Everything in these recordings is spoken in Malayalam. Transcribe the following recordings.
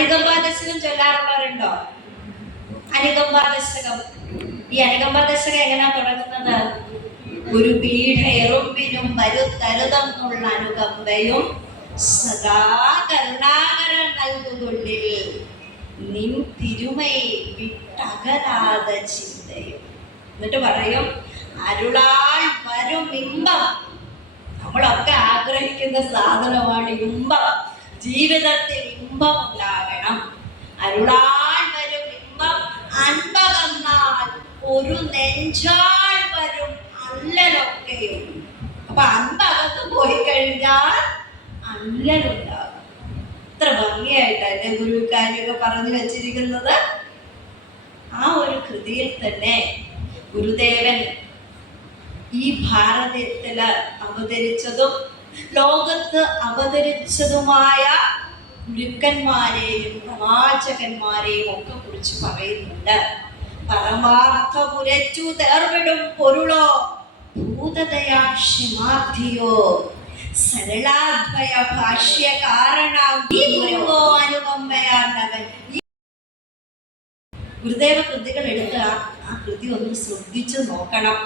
അനുകമ്പാദശകം ചൊല്ലാറുള്ളവരുണ്ടോ? അനുകമ്പാദശകം. ഈ അനുകമ്പാദശകം എങ്ങനെയാ തുടങ്ങുന്നത്? ഒരു പീഠ എറുമ്പിനും മരുത്തരുതെന്നുള്ള അനുകമ്പയും സദാ കരുണാകര നൽകുകൊള്ളിൽ നിൻ തിരുമൈ വിട്ടകലാത ചിന്തയും. എന്നിട്ട് പറയും, അരുളാൽ വരും ഇമ്പം. നമ്മളൊക്കെ ആഗ്രഹിക്കുന്ന സാധനമാണ് ഇമ്പം. ജീവിതത്തിൽ ഇമ്പം ഉണ്ടാകണം. അരുളാൽ വരും ഇമ്പം അൻപകന്നാൽ ഒരു നെഞ്ചാൾ വരും അല്ലലൊക്കെയും. അപ്പൊ അൻപകത്ത് പോയി കഴിഞ്ഞാൽ അല്ലലുണ്ടാകും. ഇത്ര ഭംഗിയായിട്ടല്ലേ ഗുരുക്കാരിയൊക്കെ പറഞ്ഞു വെച്ചിരിക്കുന്നത്. ആ ഒരു കൃതിയിൽ തന്നെ ഗുരുദേവൻ ഈ ഭാരതത്തില് അവതരിച്ചതും ലോകത്ത് അവതരിച്ചതുമായ ഗുരുക്കന്മാരെയും പ്രവാചകന്മാരെയും ഒക്കെ കുറിച്ച് പറയുന്നുണ്ട്. പരമാർത്ഥമുരച്ചു തേർവിടും പൊരുളോ ഭൂതദയാക്ഷിമാധിയോ സരളാദ്വയ ഭാഷ്യകാരണം ഈ ഗുരുവോ അനുകമ്പയാണ്ടവൻ. ഗുരുദേവ കൃതികൾ എടുത്ത് ആ കൃതി ഒന്ന് ശ്രദ്ധിച്ചു നോക്കണം.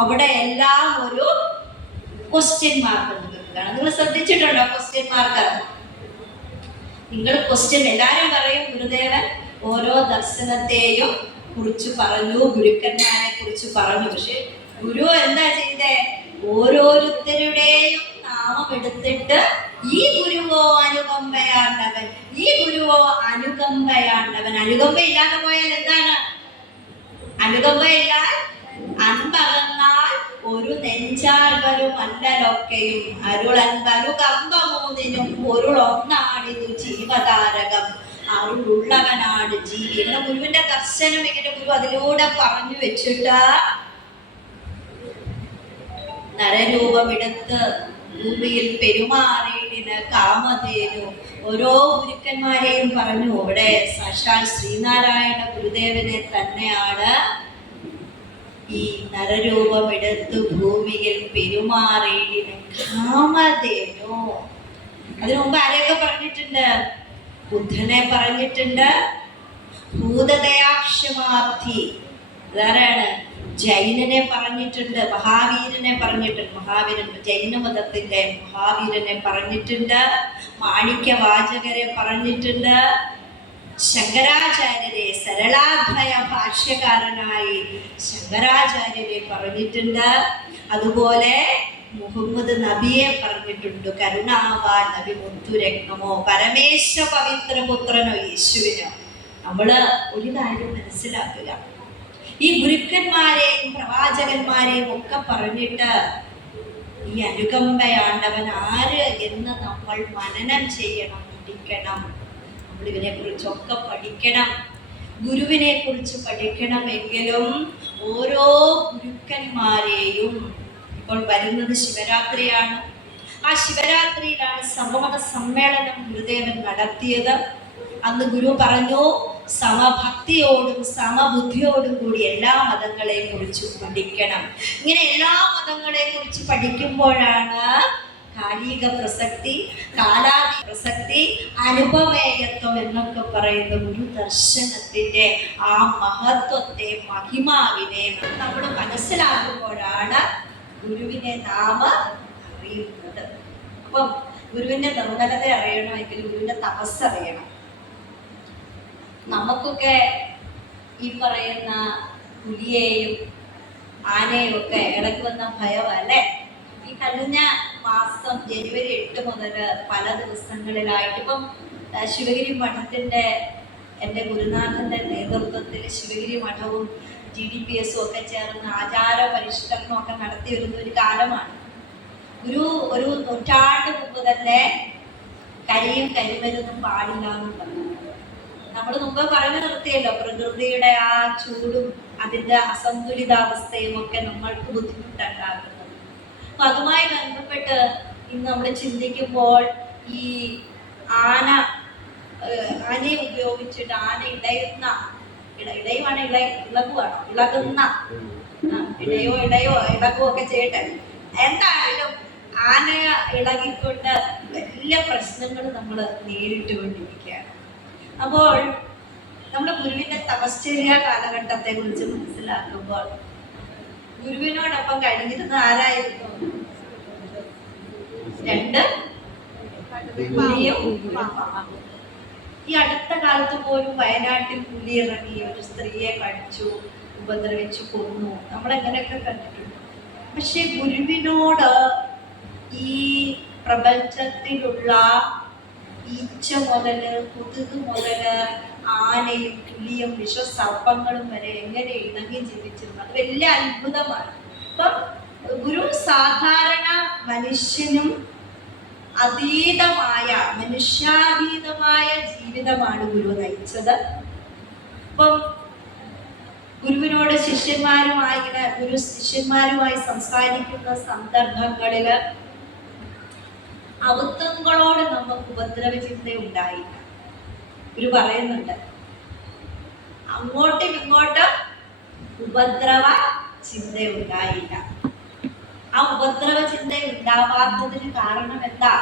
അവിടെ എല്ലാം ഒരു ക്വസ്റ്റ്യൻ മാർക്ക് നിൽക്കുകയാണ്. നിങ്ങൾ ശ്രദ്ധിച്ചിട്ടുണ്ടോ ക്വസ്റ്റ്യൻ മാർക്ക്? നിങ്ങൾ ക്വസ്റ്റ്യൻ എല്ലാവരും പറയും ഗുരുദേവൻ ഓരോ ദർശനത്തെയും കുറിച്ച് പറഞ്ഞു, ഗുരുക്കന്മാരെ കുറിച്ച് പറഞ്ഞു. പക്ഷെ ഗുരു എന്താ ചെയ്തേ? ഓരോരുത്തരുടെയും നാമം എടുത്തിട്ട് ഈ ഗുരുവോ അനുകമ്പയാണ്ടവൻ, ഈ ഗുരുവോ അനുകമ്പയാണ്ടവൻ. അനുകമ്പയില്ലാതെ പോയാൽ എന്താണ്? അനുകമ്പയില്ലാൽ അൻപകന്നാൽ ഒരു നെഞ്ചാൽ വരും അല്ലലൊക്കെയും. അരുളൻപരു കമ്പമൂന്നിനും പൊരുളൊന്നാണിതു ജീവതാരകം. അരുളുള്ളവനാണ് ജീവി. ഇങ്ങനെ ഗുരുവിന്റെ ദർശനം ഇങ്ങനെ ഗുരു അതിലൂടെ പറഞ്ഞു വെച്ചിട്ട് നരരൂപമെടുത്ത് ഭൂമിയിൽ പെരുമാറിയിടിന് കാമധേനു. ഓരോ ഗുരുക്കന്മാരെയും പറഞ്ഞു. അവിടെ സാക്ഷാൽ ശ്രീനാരായണ ഗുരുദേവനെ തന്നെയാണ് ഈ നരരൂപമെടുത്ത് ഭൂമിയിൽ പെരുമാറിയിടിന് കാമധേനു. അതിനു മുമ്പ് ആരെയൊക്കെ പറഞ്ഞിട്ടുണ്ട്? ബുദ്ധനെ പറഞ്ഞിട്ടുണ്ട്. ഭൂതദയാക്ഷമാർത്ഥി അതാരാണ്? ജൈനനെ പറഞ്ഞിട്ടുണ്ട്. മഹാവീരനെ പറഞ്ഞിട്ടുണ്ട്. മഹാവീരൻ ജൈനമതത്തിന്റെ മഹാവീരനെ പറഞ്ഞിട്ടുണ്ട്. മാണിക്യവാചകരെ പറഞ്ഞിട്ടുണ്ട്. ശങ്കരാചാര്യരെ സരളാദ്വയ ഭാഷ്യകാരനായി ശങ്കരാചാര്യരെ പറഞ്ഞിട്ടുണ്ട്. അതുപോലെ മുഹമ്മദ് നബിയെ പറഞ്ഞിട്ടുണ്ട്. കരുണാവാൻ നബി മുത്തുരത്നമോ പരമേശ പവിത്രപുത്രനോ യേശുവിനോ. നമ്മള് ഒരു കാര്യം മനസ്സിലാക്കുക, ഈ ഗുരുക്കന്മാരെയും പ്രവാചകന്മാരെയും ഒക്കെ പറഞ്ഞിട്ട് ഈ അനുകമ്പയാണ്ടവൻ ആര് എന്ന് നമ്മൾ മനനം ചെയ്യണം, പഠിക്കണം. നമ്മൾ ഇതിനെ കുറിച്ചൊക്കെ പഠിക്കണം, ഗുരുവിനെ കുറിച്ച് പഠിക്കണമെങ്കിലും ഓരോ ഗുരുക്കന്മാരെയും. ഇപ്പോൾ വരുന്നത് ശിവരാത്രിയാണ്. ആ ശിവരാത്രിയിലാണ് സർവമത സമ്മേളനം ഗുരുദേവൻ നടത്തിയത്. അന്ന് ഗുരു പറഞ്ഞു, സമഭക്തിയോടും സമബുദ്ധിയോടും കൂടി എല്ലാ മതങ്ങളെയും കുറിച്ച് പഠിക്കണം. ഇങ്ങനെ എല്ലാ മതങ്ങളെ കുറിച്ച് പഠിക്കുമ്പോഴാണ് കാലിക പ്രസക്തി, കാലാതി പ്രസക്തി, അനുപമേയത്വം എന്നൊക്കെ പറയുന്ന ഗുരു ദർശനത്തിന്റെ ആ മഹത്വത്തെ, മഹിമാവിനെ നമ്മൾ മനസ്സിലാക്കുമ്പോഴാണ് ഗുരുവിനെ നാം അറിയുന്നത്. അപ്പം ഗുരുവിന്റെ നിർമ്മലത അറിയണമെങ്കിൽ ഗുരുവിന്റെ തപസ് അറിയണം. നമുക്കൊക്കെ ഈ പറയുന്ന പുലിയെയും ആനയും ഒക്കെ ഇടയ്ക്ക് വന്ന ഭയമല്ലേ? ഈ കഴിഞ്ഞ മാസം ജനുവരി 8 മുതൽ പല ദിവസങ്ങളിലായിട്ട് ഇപ്പം ശിവഗിരി മഠത്തിന്റെ എൻ്റെ ഗുരുനാഥന്റെ നേതൃത്വത്തിൽ ശിവഗിരി മഠവും GDPS-ഉം ഒക്കെ ചേർന്ന് ആചാര പരിഷ്കരണമൊക്കെ നടത്തി വരുന്ന ഒരു കാലമാണ്. ഒരു നൂറ്റാണ്ട് മുമ്പ് തന്നെ കരിയും കരിമരുന്നും പാടില്ല എന്ന് പറഞ്ഞു. നമ്മൾ മുമ്പ് പറഞ്ഞു നിർത്തിയല്ലോ, പ്രകൃതിയുടെ ആ ചൂടും അതിൻ്റെ അസന്തുലിതാവസ്ഥയും ഒക്കെ നമ്മൾക്ക് ബുദ്ധിമുട്ടുണ്ടാക്കുന്നത്. അപ്പൊ അതുമായി ബന്ധപ്പെട്ട് ഇന്ന് നമ്മൾ ചിന്തിക്കുമ്പോൾ ഈ ആനയെ ഉപയോഗിച്ചിട്ട് ആന ഇളകുന്ന ഇളകുവോ ഒക്കെ ചെയ്യട്ടെ. എന്തായാലും ആന ഇളകിക്കൊണ്ട് വലിയ പ്രശ്നങ്ങൾ നമ്മൾ നേരിട്ടുകൊണ്ടിരിക്കുകയാണ്. അപ്പോൾ നമ്മുടെ ഗുരുവിന്റെ തപശ്ചര്യ കാലഘട്ടത്തെ കുറിച്ച് മനസ്സിലാക്കുമ്പോൾ ഗുരുവിനോടൊപ്പം കഴിഞ്ഞിരുന്ന ആരായിരുന്നു? രണ്ട് പുലിയും ഈ അടുത്ത കാലത്ത് പോലും വയനാട്ടിൽ പുലി ഇറങ്ങി ഒരു സ്ത്രീയെ കടിച്ചു, ഉപദ്രവിച്ചു, കൊന്നു. നമ്മളെങ്ങനെയൊക്കെ കണ്ടിട്ടുണ്ട്. പക്ഷെ ഗുരുവിനോട് ഈ പ്രപഞ്ചത്തിലുള്ള ഈച്ച മുതല്, കൊതുക് മുതല്, ആനയും പുലിയും വിഷസർപ്പങ്ങളും വരെ എങ്ങനെ ഇണങ്ങി ജീവിച്ചിരുന്നു, അത് വലിയ അത്ഭുതമാണ്. അപ്പം ഗുരു സാധാരണ മനുഷ്യനും അതീതമായ, മനുഷ്യാതീതമായ ജീവിതമാണ് ഗുരു നയിച്ചത്. അപ്പം ഗുരുവിനോട് ഗുരു ശിഷ്യന്മാരുമായി സംസാരിക്കുന്ന സന്ദർഭങ്ങളില് അബദ്ധങ്ങളോട് നമുക്ക് ഉപദ്രവ ചിന്ത ഉണ്ടായില്ല. ഗുരു പറയുന്നുണ്ട്, അങ്ങോട്ടും ഇങ്ങോട്ടും ഉപദ്രവ ചിന്ത ഉണ്ടായില്ല. ആ ഉപദ്രവ ചിന്ത ഉണ്ടാവാത്തതിന് കാരണം എന്താ?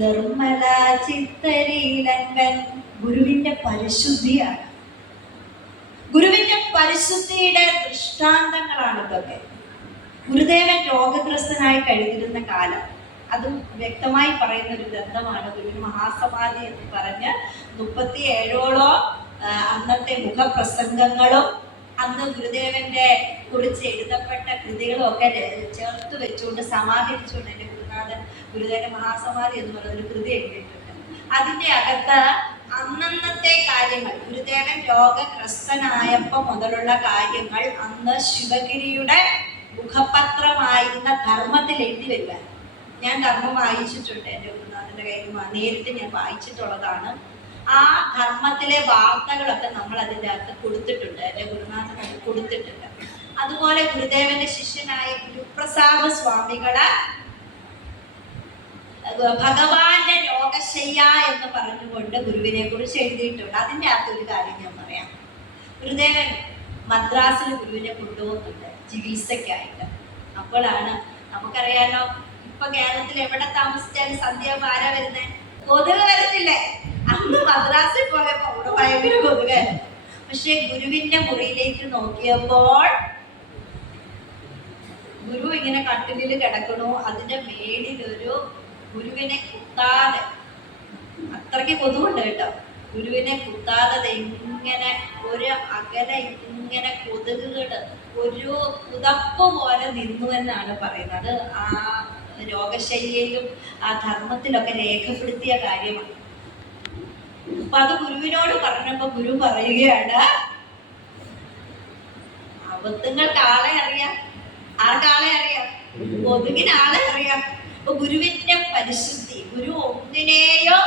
നിർമ്മല ചിത്തരീലങ്കൻ, ഗുരുവിന്റെ പരിശുദ്ധിയാണ്. ഗുരുവിന്റെ പരിശുദ്ധിയുടെ ദൃഷ്ടാന്തങ്ങളാണ് ഇതൊക്കെ. ഗുരുദേവൻ രോഗഗ്രസ്തനായി കഴിഞ്ഞിരുന്ന കാലം, അതും വ്യക്തമായി പറയുന്ന ഒരു ഗ്രന്ഥമാണ് ഗുരുവിന് മഹാസമാധി എന്ന് പറഞ്ഞ് 37ഓളം അന്നത്തെ മുഖപ്രസംഗങ്ങളും അന്ന് ഗുരുദേവന്റെ കുറിച്ച് എഴുതപ്പെട്ട കൃതികളും ഒക്കെ ചേർത്ത് വെച്ചുകൊണ്ട് സമാഹരിച്ചുകൊണ്ട് എൻ്റെ ഗുരുദേവന്റെ മഹാസമാധി എന്ന് പറയുന്ന ഒരു കൃതി എഴുതിയിട്ടുണ്ട്. അതിൻ്റെ അകത്ത് അന്നന്നത്തെ കാര്യങ്ങൾ, ഗുരുദേവൻ രോഗഗ്രസ്തനായപ്പോൾ മുതലുള്ള കാര്യങ്ങൾ അന്ന് ശിവഗിരിയുടെ മുഖപത്രമായിരുന്ന ധർമ്മത്തിൽ എഴുതി വരിക. ഞാൻ ധർമ്മം വായിച്ചിട്ടുണ്ട്, എൻ്റെ ഗുരുനാഥന്റെ കയ്യിൽ നേരിട്ട് ഞാൻ വായിച്ചിട്ടുള്ളതാണ്. ആ ധർമ്മത്തിലെ വാർത്തകളൊക്കെ നമ്മൾ അതിൻ്റെ അകത്ത് കൊടുത്തിട്ടുണ്ട്, എൻ്റെ ഗുരുനാഥൻ അത് കൊടുത്തിട്ടുണ്ട്. അതുപോലെ ഗുരുദേവന്റെ ശിഷ്യനായ ഗുരുപ്രസാദ സ്വാമികള് ഭഗവാന്റെ രോഗശയ്യ എന്ന് പറഞ്ഞുകൊണ്ട് ഗുരുവിനെ കുറിച്ച് എഴുതിയിട്ടുണ്ട്. അതിൻ്റെ അകത്തൊരു കാര്യം ഞാൻ പറയാം. ഗുരുദേവൻ മദ്രാസിൽ ഗുരുവിനെ കൊണ്ടുപോകുന്നുണ്ട് ചികിത്സയ്ക്കായിട്ട്. അപ്പോഴാണ്, നമുക്കറിയാലോ, ഇപ്പൊ കേരളത്തിൽ എവിടെ താമസിച്ചാലും സന്ധ്യ ആരാ വരുന്നേ? കൊതുക് വരുന്നില്ലേ? അന്ന് മദ്രാസിൽ പോയപ്പോ അവിടെ ഭയങ്കര കൊതുകായിരുന്നു. പക്ഷെ ഗുരുവിന്റെ മുറിയിലേക്ക് നോക്കിയപ്പോൾ ഗുരു ഇങ്ങനെ കട്ടിലിൽ കിടക്കണു, അതിന്റെ മേളിലൊരു ഗുരുവിനെ കുത്താതെ, അത്രയ്ക്ക് കൊതുകുണ്ട് കേട്ടോ, ഗുരുവിനെ കുത്താതെ ഇങ്ങനെ ഒരു അകലെ ഇങ്ങനെ കൊതുകുകള് ഒരു പുതപ്പ് പോലെ നിന്നു എന്നാണ് പറയുന്നത്. ആ രോഗശൈലിയിലും ആ ധർമ്മത്തിലൊക്കെ രേഖപ്പെടുത്തിയ കാര്യമാണ്. അപ്പൊ അത് ഗുരുവിനോട് പറഞ്ഞപ്പോ ഗുരു പറയുകയാണ്, അബദ്ധങ്ങൾക്ക് ആളെ അറിയാം. ആർക്കാളെ അറിയാം? കൊതുകിന് ആളെ അറിയാം. അപ്പൊ ഗുരുവിന്റെ പരിശുദ്ധി, ഗുരു ഒന്നിനെയോ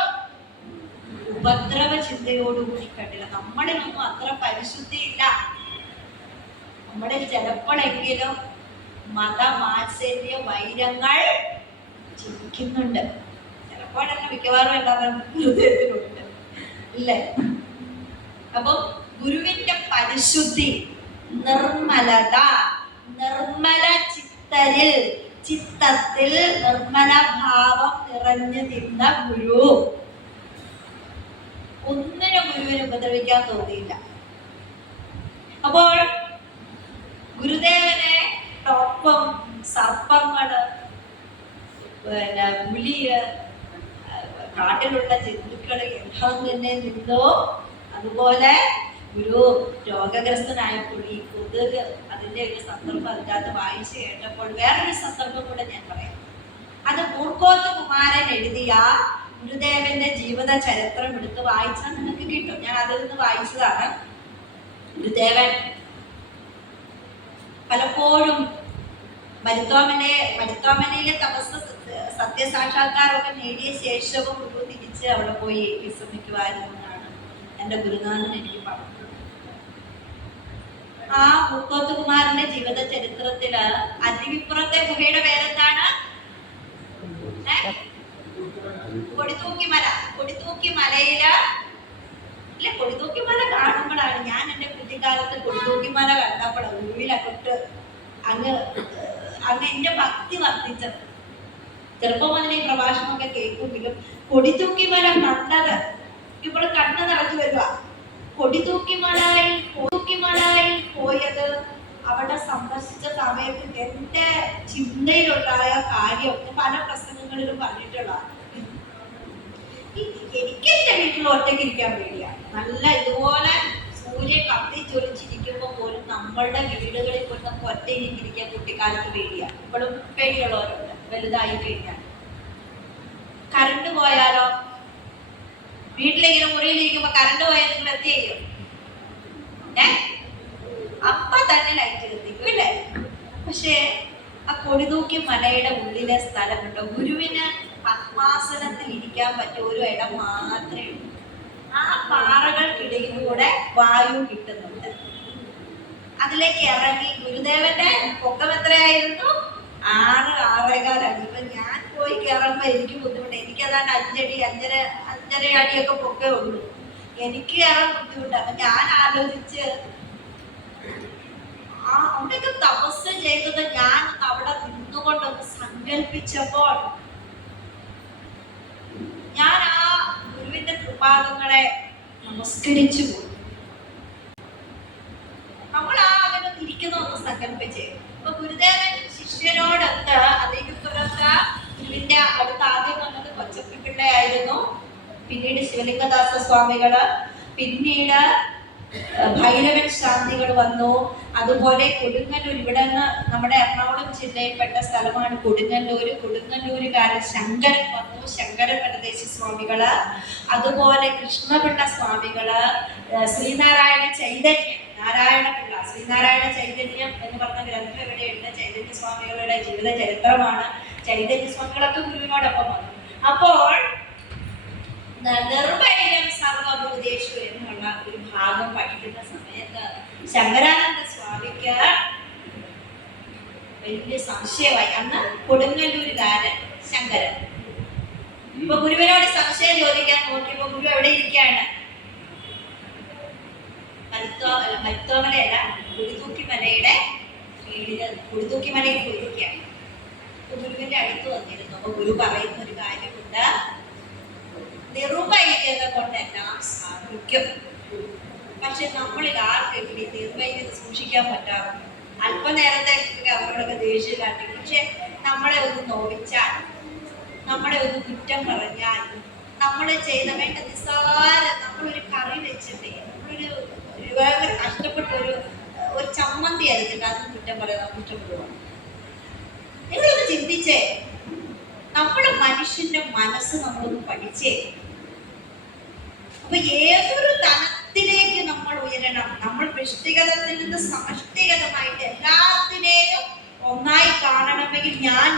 ഉപദ്രവ ചിന്തയോടുകൂടി കണ്ടില്ല. നമ്മളിലൊന്നും അത്ര പരിശുദ്ധി ഇല്ല. നമ്മളിൽ ചിലപ്പോഴെങ്കിലും മതമാത്സര്യ വൈരങ്ങൾ ചിന്തിക്കുന്നുണ്ട്. ചിലപ്പോഴല്ല, മിക്കവാറും എല്ലാവരും ഹൃദയത്തിലുണ്ട്, ഇല്ലേ? അപ്പം ഗുരുവിന്റെ പരിശുദ്ധി, നിർമ്മലത, നിർമ്മല ചിത്തത്തിൽ നിർമ്മല ഭാവം നിറഞ്ഞു നിന്ന ഗുരു, ഒന്നിനും ഗുരുവിനെ ഉപദ്രവിക്കാൻ തോന്നിയില്ല. അപ്പോൾ ഗുരുദേവനെ ഒപ്പം സർപ്പങ്ങള്, പിന്നെ പുലിയ്, കാട്ടിലുള്ള ജന്തുക്കള് എല്ലാം തന്നെ നിന്നോ. അതുപോലെ ഗുരു രോഗഗ്രസ്തനായപ്പോൾ ഈ കൊതുക്, അതിൻ്റെ ഒരു സന്ദർഭം അതിനകത്ത് വായിച്ചു കേട്ടപ്പോൾ വേറൊരു സന്ദർഭം കൂടെ ഞാൻ പറയാം. അത് പൂർക്കോത്ത് കുമാരൻ എഴുതിയ ഗുരുദേവന്റെ ജീവിത ചരിത്രം എടുത്ത് വായിച്ചാൽ നിങ്ങൾക്ക് കിട്ടും. ഞാൻ അതിൽ നിന്ന് വായിച്ചതാണ്. ഗുരുദേവൻ പലപ്പോഴും മരുത്വാമനയിലെ തപസ് സത്യസാക്ഷാത്കാരമൊക്കെ നേടിയ ശേഷവും ഗുരു തിരിച്ച് അവിടെ പോയി വിശ്രമിക്കുമായിരുന്നു എന്നാണ് എൻ്റെ ഗുരുനാഥൻ എനിക്ക് പറഞ്ഞത്. ആ പൂക്കോത്ത് കുമാരന്റെ ജീവിത ചരിത്രത്തില് അതിവിപ്പുറത്തെ ഗുഹയുടെ പേരെന്താണ്? കൊടിതൂക്കിമല. കൊടിതൂക്കിമലയില് ഇല്ല, കൊടിതൂക്കിമല കാണുമ്പോഴാണ് ഞാൻ എൻ്റെ കുട്ടിക്കാലത്ത് കൊടിതൂക്കിമല കണ്ടപ്പോഴാണ് ഗുരുവിലൊട്ട് അങ്ങ് എൻ്റെ ഭക്തി വർദ്ധിച്ചത്. ചെറുപ്പം മുതലേ പ്രഭാഷണമൊക്കെ കേൾക്കുമെങ്കിലും കൊടിതൂക്കിമല കണ്ടത് ഇപ്പോൾ കണ്ണ് നിറഞ്ഞു വരുക. കൊടിതൂക്കിമലയിൽ പോയത് അവിടെ സന്ദർശിച്ച സമയത്ത് എന്റെ ചിന്തയിലുണ്ടായ കാര്യം പല പ്രസംഗങ്ങളിലും പറഞ്ഞിട്ടുള്ള, എനിക്ക് എന്റെ വീട്ടിൽ ഒറ്റയ്ക്ക് ഇരിക്കാൻ പേടിയാ. നല്ല ഇതുപോലെ സൂര്യൻ കത്തിച്ചൊലിച്ചിരിക്കുമ്പോൾ പോലും നമ്മളുടെ വീടുകളിൽ പോലും നമുക്ക് ഒറ്റയിരിക്കാൻ കുട്ടിക്കാലത്ത് പേടിയാ. ഇപ്പോഴും പേടിയുള്ളവരുണ്ട് വലുതായി കഴിഞ്ഞാൽ. കറണ്ട് പോയാലോ, വീട്ടിലിങ്ങനെ മുറിയിലിരിക്കുമ്പോ കറണ്ട് പോയാൽ നിങ്ങൾ എന്ത് ചെയ്യും? അപ്പൊ തന്നെ ലൈറ്റ് കത്തിക്കും ഇല്ലേ? പക്ഷേ ആ കൊടിതൂക്കി മലയുടെ ഉള്ളിലെ സ്ഥലമുണ്ടോ, ഗുരുവിന് പത്മാസനത്തിൽ ഇരിക്കാൻ പറ്റിയ ഒരു ഇടം മാത്രമേ ഉള്ളൂ. ആ പാറകൾക്കിടയിലൂടെ വായു കിട്ടുന്നുണ്ട്. അതിലേക്ക് ഇറങ്ങി ഗുരുദേവന്റെ പൊക്കം എത്രയായിരുന്നു? 6-6.25 അടി. ഇപ്പൊ ഞാൻ പോയി കയറുമ്പോ എനിക്ക് ബുദ്ധിമുട്ട്. എനിക്കതാണ്ട് 5 അടിയൊക്കെ പൊക്കേ ഉള്ളൂ. എനിക്ക് കയറാൻ ബുദ്ധിമുട്ടാണ്. അപ്പൊ ഞാൻ ആലോചിച്ച് അവിടെയൊക്കെ തപസ് ചെയ്തത് ഞാൻ അവിടെ നിന്നുകൊണ്ടൊന്ന് സങ്കല്പിച്ചപ്പോൾ ഞാൻ ആ ഗുരുവിന്റെ കൃപാദങ്ങളെ നമസ്കരിച്ചു പോയി. നമ്മൾ അങ്ങനെ ഇരിക്കുന്ന ഒന്ന് സങ്കല്പിച്ച്. അപ്പൊ ഗുരുദേവൻ ശിഷ്യനോടൊത്ത് അതിനുപുറത്ത് ഗുരുവിന്റെ അടുത്ത് ആദ്യം വന്നത് കൊച്ചപ്പിള്ളയായിരുന്നു, പിന്നീട് ശിവലിംഗദാസ സ്വാമികള്, പിന്നീട് ഭൈരവൻ ശാന്തികൾ വന്നു. അതുപോലെ കൊടുങ്ങല്ലൂർ, ഇവിടെ നിന്ന് നമ്മുടെ എറണാകുളം ജില്ലയിൽപ്പെട്ട സ്ഥലമാണ് കൊടുങ്ങല്ലൂര്. കൊടുങ്ങല്ലൂരുകാരൻ ശങ്കരൻ വന്നു, ശങ്കര പരദേശ സ്വാമികള്, അതുപോലെ കൃഷ്ണപിള്ള സ്വാമികള്, ശ്രീനാരായണ ചൈതന്യം, നാരായണപിള്ള, ശ്രീനാരായണ ചൈതന്യം എന്ന് പറഞ്ഞ ഗ്രന്ഥം ഇവിടെയുണ്ട്. ചൈതന്യ സ്വാമികളുടെ ജീവിത ചരിത്രമാണ്. ചൈതന്യ സ്വാമികളൊക്കെ ഗുരുവിനോടൊപ്പം വന്നു. അപ്പോൾ നിർഭയം സർവഭൂതേഷു എന്നുള്ള ഒരു ഭാഗം പഠിക്കുന്ന സമയത്ത് ശങ്കരാനന്ദ സ്വാമിക്ക് വലിയ സംശയമായി. അന്ന് കൊടുങ്ങല്ലൂരുകാരൻ ശങ്കരൻ. ഇപ്പൊ ഗുരുവിനോട് സംശയം ചോദിക്കാൻ നോക്കിയപ്പോ ഗുരു എവിടെ ഇരിക്കുകയാണ്? മരുത്തോമലയല്ല, കുടിതൂക്കിമലയുടെ കുടിതൂക്കിമലയിൽ പോയിരിക്കുകയാണ്. ഗുരുവിന്റെ അടുത്ത് വന്നിരുന്നു. അപ്പൊ ഗുരു പറയുന്ന ഒരു കാര്യമുണ്ട്, നിർവൈര്യത കൊണ്ടെല്ലാം സാധിക്കും. പക്ഷെ നമ്മളിൽ ആർക്കെങ്കിലും ഈ നിർവൈര്യത സൂക്ഷിക്കാൻ പറ്റാറുണ്ട്. അല്പനേരത്തേക്കൊക്കെ അവരോടൊക്കെ ദേഷ്യം കാട്ടി, പക്ഷെ നമ്മളെ ഒന്ന് നോവിച്ചാൽ, നമ്മളെ ഒന്ന് കുറ്റം പറഞ്ഞാൽ, നമ്മളെ ചെയ്ത വേണ്ട നിസ്സാരം, നമ്മളൊരു കറി വെച്ചിട്ട് നമ്മളൊരു ഭയങ്കര കഷ്ടപ്പെട്ട ഒരു ചമ്മന്തി അരച്ചിട്ട് അതിന് കുറ്റം പറയാൻ കുറ്റപ്പെടുക. നിങ്ങളൊന്ന് ചിന്തിച്ചേ, നമ്മുടെ മനുഷ്യന്റെ മനസ്സ് നമ്മളൊന്ന് പഠിച്ചേ. അപ്പൊ ഏതൊരു തലത്തിലേക്ക് നമ്മൾ ഉയരണം. നമ്മൾ വ്യക്തിഗതത്തിൽ നിന്ന് സമഷ്ടിഗതമായിട്ട് എല്ലാത്തിനെയും ഒന്നായി കാണണമെങ്കിൽ ഞാൻ